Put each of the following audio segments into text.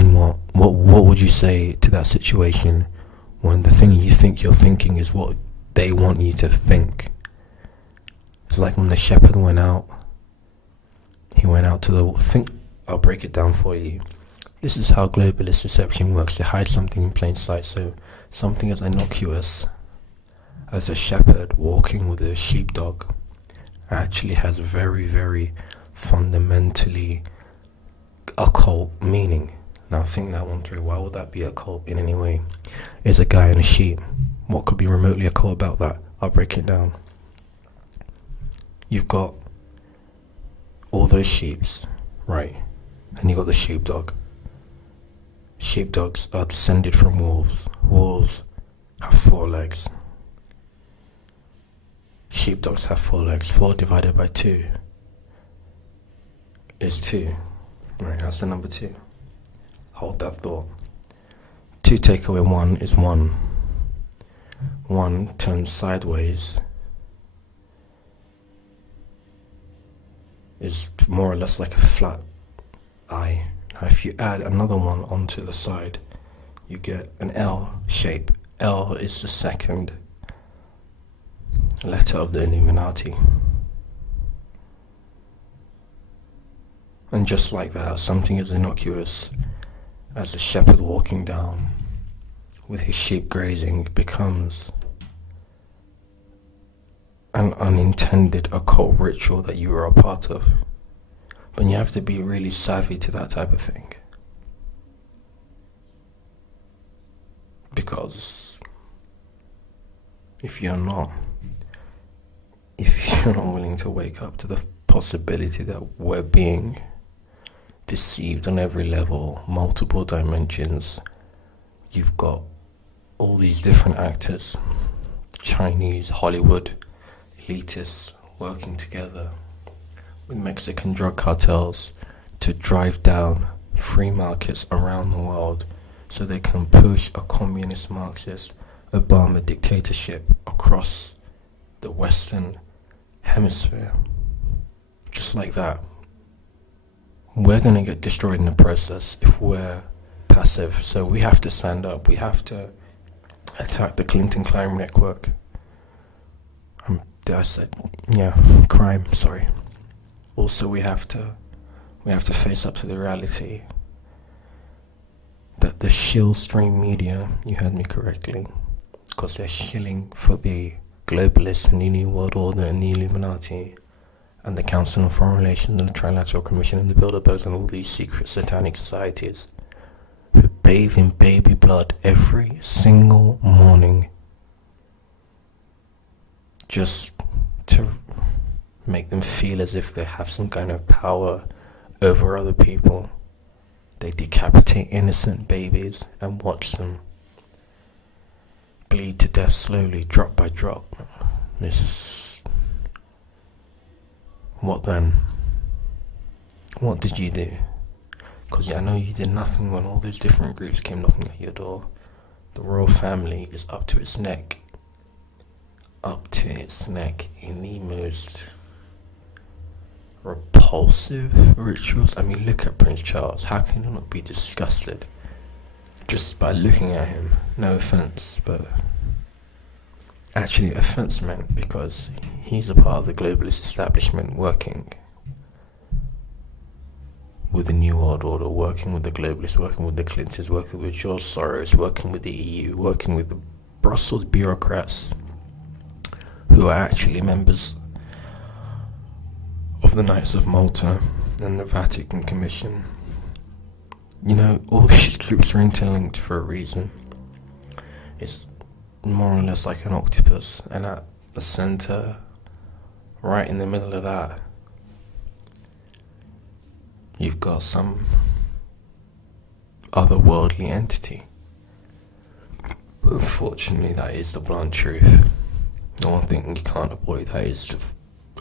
then what? What would you say to that situation when the thing you think you're thinking is what they want you to think? It's like when the shepherd went out. He went out to the... I'll break it down for you. This is how globalist deception works. They hide something in plain sight. So something as innocuous as a shepherd walking with a sheepdog actually has a very, very fundamentally occult meaning. Now think that one through. Why would that be occult in any way? It's a guy and a sheep. What could be remotely occult about that? I'll break it down. You've got all those sheeps, right? And you've got the sheepdog. Sheepdogs are descended from wolves. Wolves have 4 legs. Sheepdogs have 4 legs. 4 divided by 2 is 2. Right, that's the number 2. Hold that thought. 2 take away 1 is 1. 1 turns sideways is more or less like a flat eye. Now if you add another 1 onto the side, you get an L shape. L is the second letter of the Illuminati. And just like that, something as innocuous as a shepherd walking down with his sheep grazing becomes an unintended occult ritual that you are a part of. But you have to be really savvy to that type of thing. Because if you're not willing to wake up to the possibility that we're being deceived on every level, multiple dimensions, you've got all these different actors, Chinese, Hollywood, elitists working together with Mexican drug cartels to drive down free markets around the world so they can push a communist Marxist Obama dictatorship across the Western Hemisphere. Just like that. We're going to get destroyed in the process if we're passive. So we have to stand up. We have to attack the Clinton crime network. Crime, sorry. Also, we have to face up to the reality that the shill stream media, you heard me correctly, because they're shilling for the globalists and the New World Order and the Illuminati and the Council on Foreign Relations and the Trilateral Commission and the Bilderbergs and all these secret satanic societies who bathe in baby blood every single morning just to make them feel as if they have some kind of power over other people. They decapitate innocent babies and watch them bleed to death slowly, drop by drop. What then? What did you do? Because I know you did nothing when all those different groups came knocking at your door. The royal family is up to its neck in the most repulsive rituals. I mean, look at Prince Charles. How can you not be disgusted just by looking at him? No offense, but actually offense meant because he's a part of the globalist establishment working with the New World Order, working with the globalists, working with the Clintons, working with George Soros, working with the EU, working with the Brussels bureaucrats who are actually members of the Knights of Malta and the Vatican Commission. You know, all these groups are interlinked for a reason. It's more or less like an octopus, and at the center, right in the middle of that, you've got some otherworldly entity. But unfortunately, that is the blunt truth. The one thing you can't avoid, that is the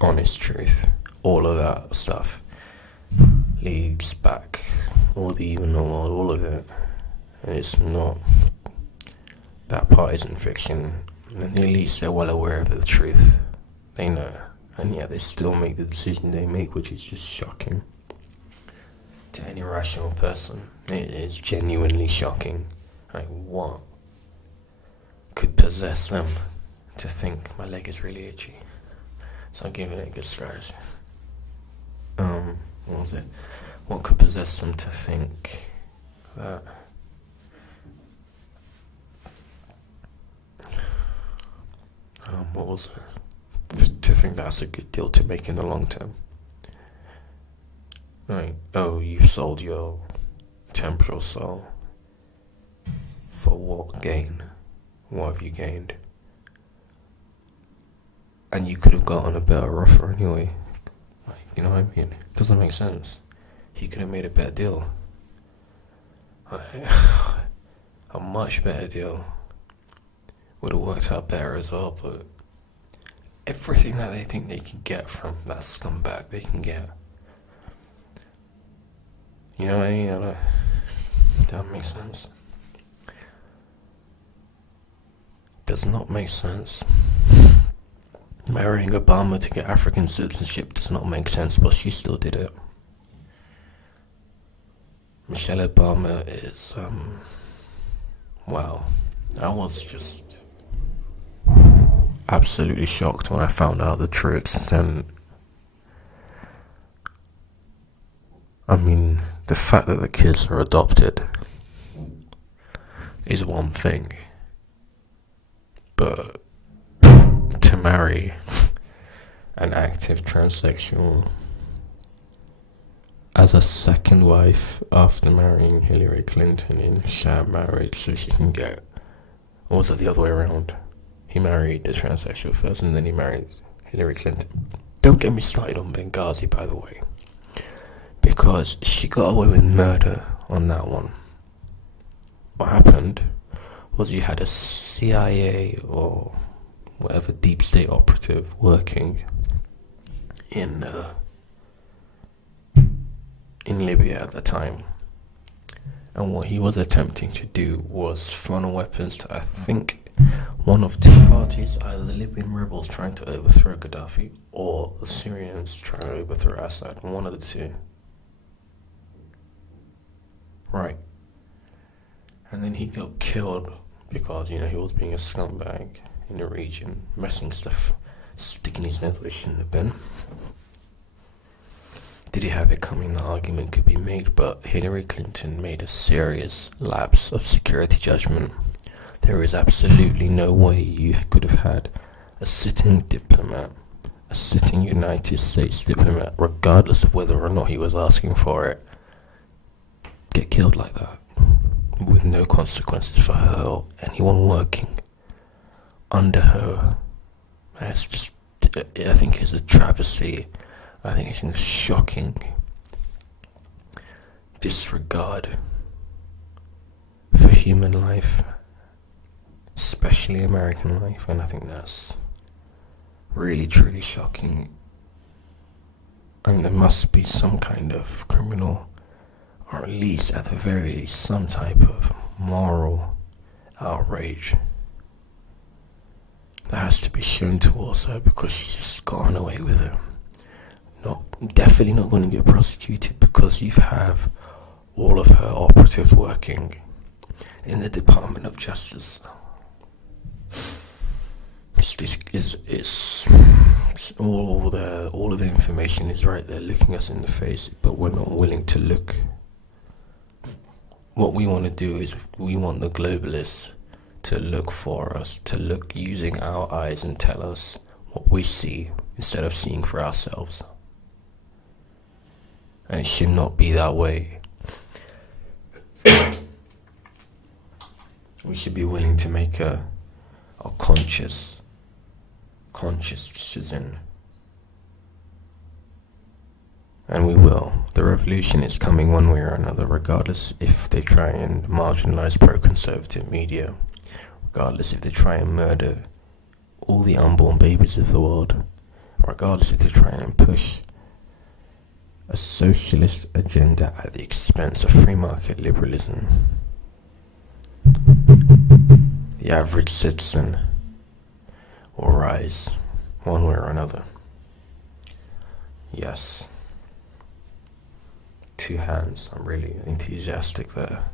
honest truth. All of that stuff leads back, all the even world, all of it. And it's not, that part isn't fiction. And at least they're well aware of the truth. They know. And yet they still make the decision they make, which is just shocking. To any rational person, it is genuinely shocking. Like, what could possess them to think my leg is really itchy? So I'm giving it a good scratch. What was it? What could possess them to think that what was it? To think that's a good deal to make in the long term. Like, oh, you've sold your temporal soul. For what gain? What have you gained? And you could have gotten a better offer anyway. Like, you know what I mean? It doesn't make sense. He could have made a better deal. Like, a much better deal. Would have worked out better as well, but everything that they think they can get from that scumbag, they can get. You know what I mean? That makes sense. Does not make sense. Marrying Obama to get African citizenship does not make sense, but she still did it. Michelle Obama is, wow. I was just absolutely shocked when I found out the true extent. I mean, the fact that the kids are adopted is one thing, but to marry an active transsexual as a second wife after marrying Hillary Clinton in a sham marriage so she can get, or was it the other way around? He married the transsexual first and then he married Hillary Clinton. Don't get me started on Benghazi, by the way, because she got away with murder on that one. What happened was you had a CIA or whatever deep state operative working in Libya at the time, and what he was attempting to do was funnel weapons to, I think, one of two parties, either the Libyan rebels trying to overthrow Gaddafi or the Syrians trying to overthrow Assad, one of the two. Right. And then he got killed because, he was being a scumbag in the region, messing stuff, sticking his nose where it shouldn't have been. Did he have it coming? The argument could be made, but Hillary Clinton made a serious lapse of security judgment. There is absolutely no way you could have had a sitting diplomat, a sitting United States diplomat, regardless of whether or not he was asking for it, get killed like that, with no consequences for her or anyone working under her. It's just, I think it's a travesty. I think it's a shocking disregard for human life, especially American life, and I think that's really truly shocking. And there must be some kind of criminal, or at least at the very least some type of moral outrage that has to be shown towards her, because she's just gotten away with it. Definitely not going to get prosecuted because you have all of her operatives working in the Department of Justice. It's all of the information is right there looking us in the face, but we're not willing to look. What we want to do is we want the globalists to look for us, to look using our eyes and tell us what we see instead of seeing for ourselves. And it should not be that way. We should be willing to make a conscious decision. And we will. The revolution is coming one way or another, regardless if they try and marginalize pro-conservative media, regardless if they try and murder all the unborn babies of the world, regardless if they try and push a socialist agenda at the expense of free market liberalism. The average citizen will rise one way or another. Yes. two hands. I'm really enthusiastic there.